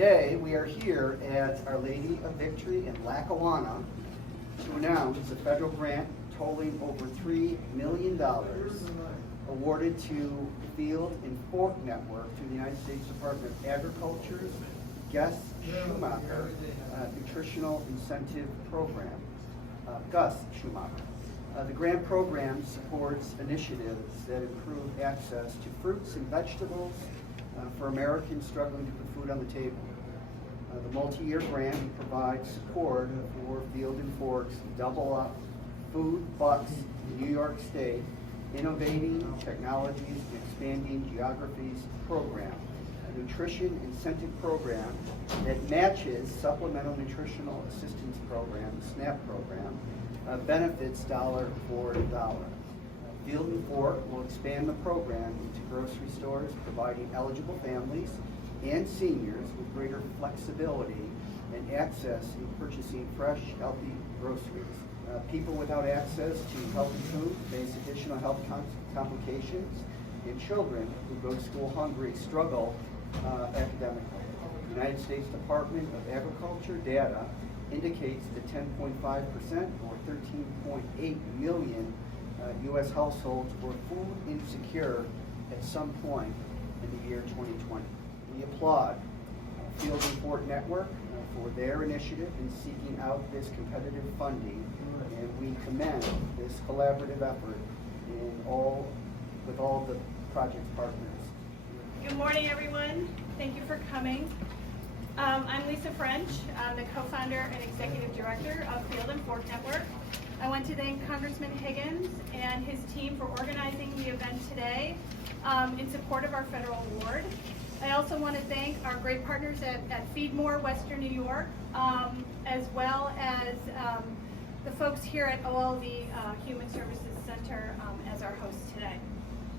Today, we are here at Our Lady of Victory in Lackawanna to announce a federal grant totaling over $3 million awarded to Field and Fork Network through the United States Department of Agriculture's Gus Schumacher Nutritional Incentive Program. Gus Schumacher. The grant program supports initiatives that improve access to fruits and vegetables for Americans struggling to put food on the table. The multi-year grant provides support for Field and Fork's Double Up Food Bucks in New York State, Innovating Technologies and Expanding Geographies program, a nutrition incentive program that matches Supplemental Nutritional Assistance Program, SNAP program, benefits dollar for dollar. Field and Fork will expand the program into grocery stores, providing eligible families and seniors with greater flexibility and access in purchasing fresh, healthy groceries. People without access to healthy food face additional health complications, and children who go to school hungry struggle academically. The United States Department of Agriculture data indicates that 10.5% or 13.8 million U.S. households were food insecure at some point in the year 2020. We applaud Field and Fork Network for their initiative in seeking out this competitive funding, and we commend this collaborative effort with all the project partners. Good morning, everyone. Thank you for coming. I'm Lisa French. I'm the co-founder and executive director of Field and Fork Network. I want to thank Congressman Higgins and his team for organizing the event today in support of our federal award. I also want to thank our great partners at Feedmore, Western New York, as well as the folks here at OLV Human Services Center as our hosts today.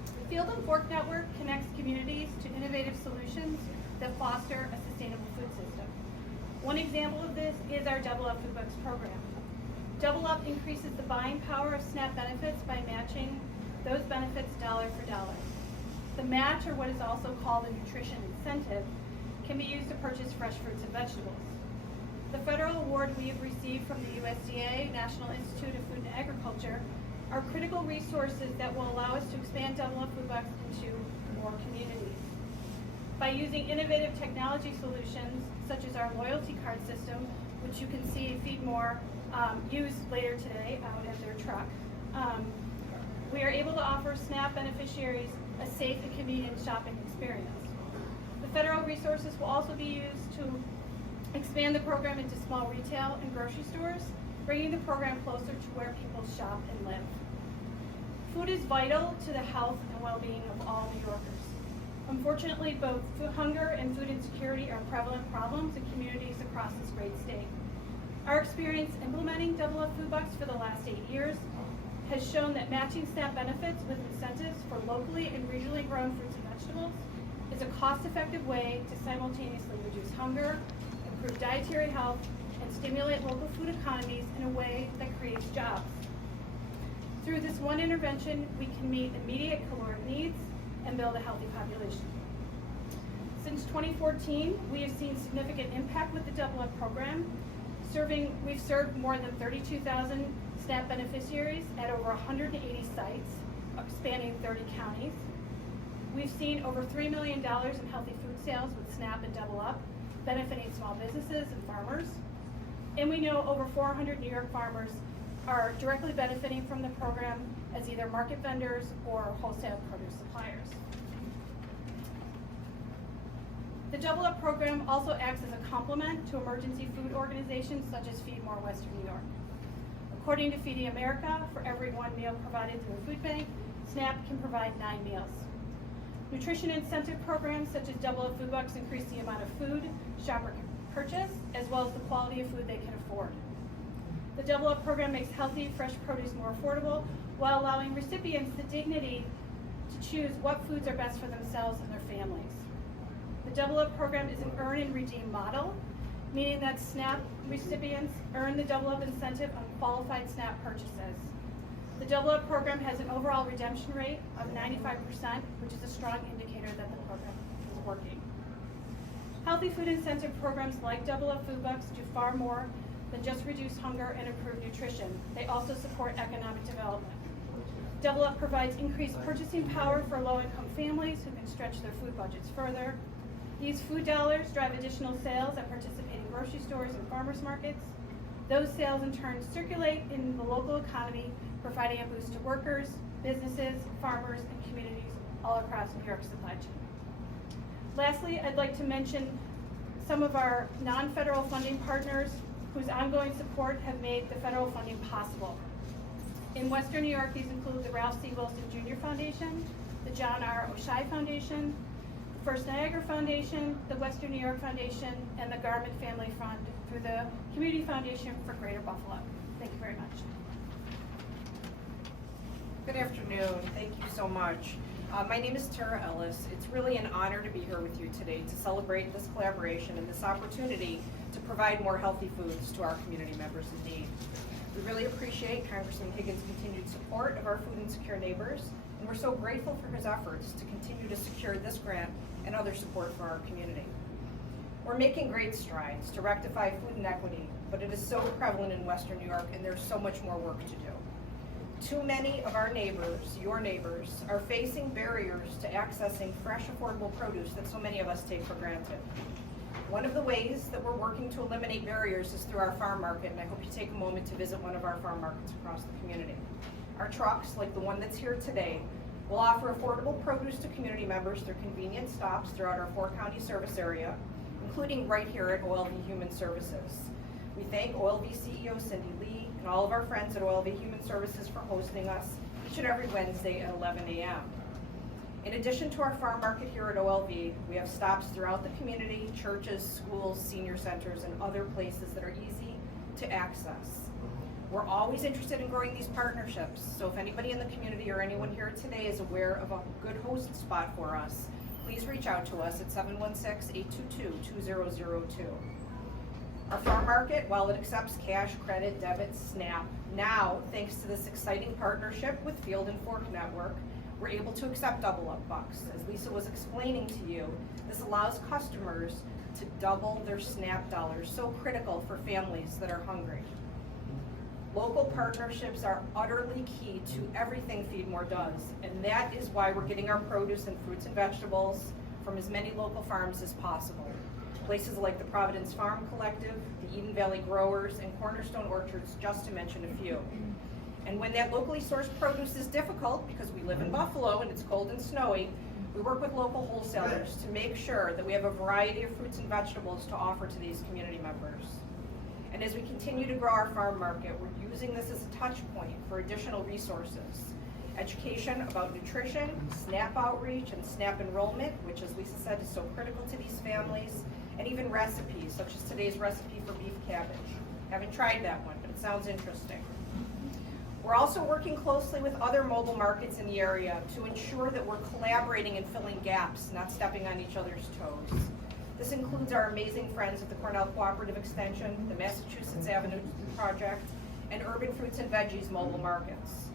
The Field and Fork Network connects communities to innovative solutions that foster a sustainable food system. One example of this is our Double Up Food Bucks program. Double Up increases the buying power of SNAP benefits by matching those benefits dollar for dollar. The match, or what is also called a nutrition incentive, can be used to purchase fresh fruits and vegetables. The federal award we have received from the USDA, National Institute of Food and Agriculture, are critical resources that will allow us to expand Double Up Food Bucks into more communities. By using innovative technology solutions, such as our loyalty card system, which you can see Feedmore use later today out at their truck, we are able to offer SNAP beneficiaries a safe and convenient shopping experience. The federal resources will also be used to expand the program into small retail and grocery stores, bringing the program closer to where people shop and live. Food is vital to the health and well-being of all New Yorkers. Unfortunately, both hunger and food insecurity are prevalent problems in communities across this great state. Our experience implementing Double Up Food Bucks for the last 8 years has shown that matching SNAP benefits with incentives for locally and regionally grown fruits and vegetables is a cost-effective way to simultaneously reduce hunger, improve dietary health, and stimulate local food economies in a way that creates jobs. Through this one intervention, we can meet immediate caloric needs and build a healthy population. Since 2014, we have seen significant impact with the Double Up program. We've served more than 32,000 SNAP beneficiaries at over 180 sites, spanning 30 counties. We've seen over $3 million in healthy food sales with SNAP and Double Up, benefiting small businesses and farmers. And we know over 400 New York farmers are directly benefiting from the program as either market vendors or wholesale produce suppliers. The Double Up program also acts as a complement to emergency food organizations such as Feedmore Western New York. According to Feeding America, for every one meal provided through a food bank, SNAP can provide 9 meals. Nutrition incentive programs such as Double Up Food Bucks increase the amount of food shopper can purchase, as well as the quality of food they can afford. The Double Up program makes healthy, fresh produce more affordable, while allowing recipients the dignity to choose what foods are best for themselves and their families. The Double Up program is an earn and redeem model, meaning that SNAP recipients earn the Double Up incentive on qualified SNAP purchases. The Double Up program has an overall redemption rate of 95%, which is a strong indicator that the program is working. Healthy food incentive programs like Double Up Food Bucks do far more than just reduce hunger and improve nutrition. They also support economic development. Double Up provides increased purchasing power for low-income families who can stretch their food budgets further. These food dollars drive additional sales at participating grocery stores and farmers markets. Those sales in turn circulate in the local economy, providing a boost to workers, businesses, farmers, and communities all across New York's supply chain. Lastly, I'd like to mention some of our non-federal funding partners whose ongoing support have made the federal funding possible. In Western New York, these include the Ralph C. Wilson Jr. Foundation, the John R. O'Shea Foundation, the First Niagara Foundation, the Western New York Foundation, and the Garment Family Fund through the Community Foundation for Greater Buffalo. Thank you very much. Good afternoon. Thank you so much. My name is Tara Ellis. It's really an honor to be here with you today to celebrate this collaboration and this opportunity to provide more healthy foods to our community members in need. We really appreciate Congressman Higgins' continued support of our food insecure neighbors, and we're so grateful for his efforts to continue to secure this grant and other support for our community. We're making great strides to rectify food inequity, but it is so prevalent in Western New York, and there's so much more work to do. Too many of our neighbors, your neighbors, are facing barriers to accessing fresh, affordable produce that so many of us take for granted. One of the ways that we're working to eliminate barriers is through our farm market, and I hope you take a moment to visit one of our farm markets across the community. Our trucks, like the one that's here today, will offer affordable produce to community members through convenient stops throughout our 4-county service area, including right here at OLV Human Services. We thank OLV CEO Cindy Lee and all of our friends at OLV Human Services for hosting us each and every Wednesday at 11 a.m. In addition to our farm market here at OLV, we have stops throughout the community, churches, schools, senior centers, and other places that are easy to access. We're always interested in growing these partnerships, so if anybody in the community or anyone here today is aware of a good host spot for us, please reach out to us at 716-822-2002. Our farm market, while it accepts cash, credit, debit, SNAP, now, thanks to this exciting partnership with Field and Fork Network, we're able to accept Double Up bucks. As Lisa was explaining to you, this allows customers to double their SNAP dollars, so critical for families that are hungry. Local partnerships are utterly key to everything Feedmore does, and that is why we're getting our produce and fruits and vegetables from as many local farms as possible. Places like the Providence Farm Collective, the Eden Valley Growers, and Cornerstone Orchards, just to mention a few. And when that locally sourced produce is difficult, because we live in Buffalo and it's cold and snowy, we work with local wholesalers to make sure that we have a variety of fruits and vegetables to offer to these community members. And as we continue to grow our farm market, we're using this as a touch point for additional resources. Education about nutrition, SNAP outreach, and SNAP enrollment, which, as Lisa said, is so critical to these families, and even recipes, such as today's recipe for beef cabbage. Haven't tried that one, but it sounds interesting. We're also working closely with other mobile markets in the area to ensure that we're collaborating and filling gaps, not stepping on each other's toes. This includes our amazing friends at the Cornell Cooperative Extension, the Massachusetts Avenue Project, and Urban Fruits and Veggies mobile markets.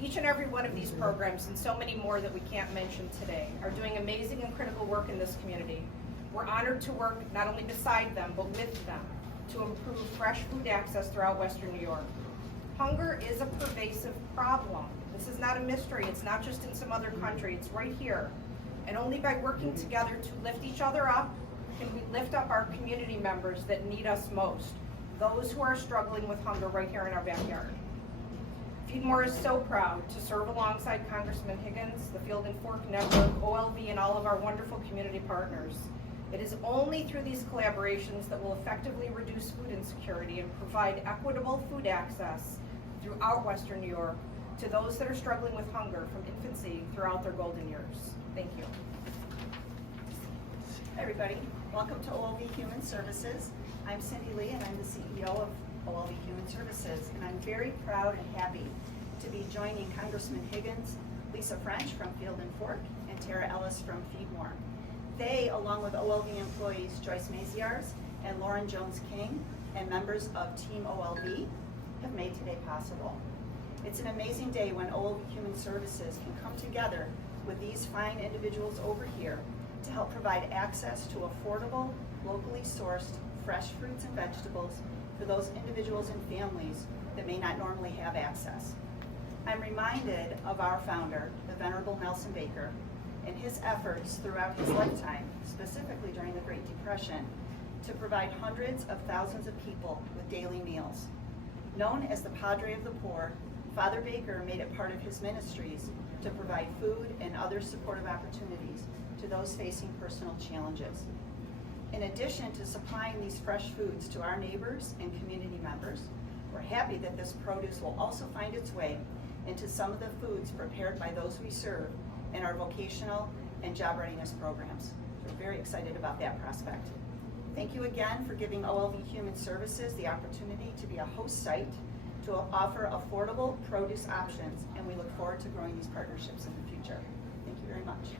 Each and every one of these programs, and so many more that we can't mention today, are doing amazing and critical work in this community. We're honored to work not only beside them, but with them to improve fresh food access throughout Western New York. Hunger is a pervasive problem. This is not a mystery. It's not just in some other country. It's right here. And only by working together to lift each other up can we lift up our community members that need us most, those who are struggling with hunger right here in our backyard. Feedmore is so proud to serve alongside Congressman Higgins, the Field and Fork Network, OLV, and all of our wonderful community partners. It is only through these collaborations that will effectively reduce food insecurity and provide equitable food access throughout Western New York to those that are struggling with hunger from infancy throughout their golden years. Thank you. Hi everybody, welcome to OLV Human Services. I'm Cindy Lee and I'm the CEO of OLV Human Services, and I'm very proud and happy to be joining Congressman Higgins, Lisa French from Field and Fork, and Tara Ellis from Feedmore. They, along with OLV employees Joyce Maziarz and Lauren Jones-King, and members of Team OLV, have made today possible. It's an amazing day when OLV Human Services can come together with these fine individuals over here to help provide access to affordable, locally sourced fresh fruits and vegetables for those individuals and families that may not normally have access. I'm reminded of our founder, the Venerable Nelson Baker, and his efforts throughout his lifetime, specifically during the Great Depression, to provide hundreds of thousands of people with daily meals. Known as the Padre of the Poor, Father Baker made it part of his ministries to provide food and other supportive opportunities to those facing personal challenges. In addition to supplying these fresh foods to our neighbors and community members, we're happy that this produce will also find its way into some of the foods prepared by those we serve in our vocational and job readiness programs. We're very excited about that prospect. Thank you again for giving OLV Human Services the opportunity to be a host site to offer affordable produce options, and we look forward to growing these partnerships in the future. Thank you very much.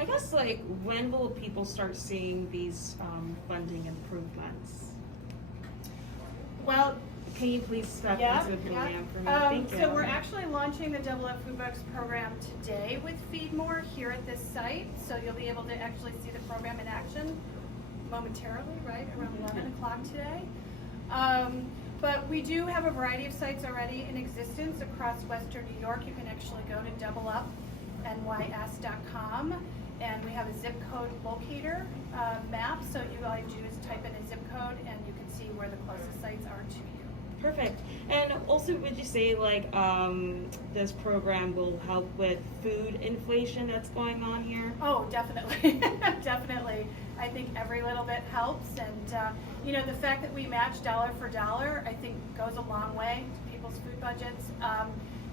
I guess, like, when will people start seeing these funding improvements? Well, Can you please step yeah, into the yeah. podium for me? Thank you. So we're actually launching the Double Up Food Bucks program today with Feedmore here at this site. So you'll be able to actually see the program in action momentarily, right, around 11 o'clock today. But we do have a variety of sites already in existence across Western New York. You can actually go to doubleupnys.com, and we have a zip code locator map. So all you do is type in a zip code, and you can see where the closest sites are to you. Perfect. And also, would you say, like, this program will help with food inflation that's going on here? Oh, definitely, definitely. I think every little bit helps, and you know, the fact that we match dollar for dollar, I think goes a long way to people's food budgets.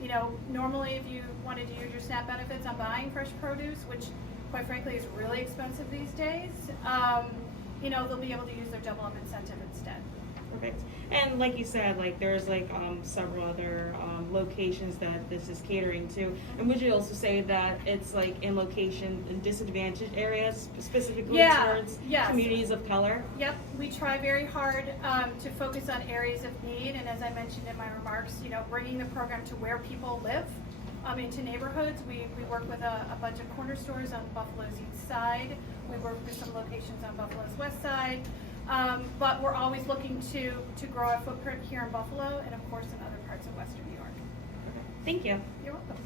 You know, normally if you wanted to use your SNAP benefits on buying fresh produce, which quite frankly is really expensive these days, you know, they'll be able to use their double up incentive instead. Perfect. And like you said, like, there's like several other locations that this is catering to. And would you also say that it's like in location in disadvantaged areas, specifically towards communities of color? Yep, we try very hard to focus on areas of need, and as I mentioned in my remarks, you know, bringing the program to where people live, into neighborhoods. We work with a bunch of corner stores on Buffalo's east side. We work with some locations on Buffalo's west side. But we're always looking to grow our footprint here in Buffalo and of course in other parts of Western New York. Thank you. You're welcome.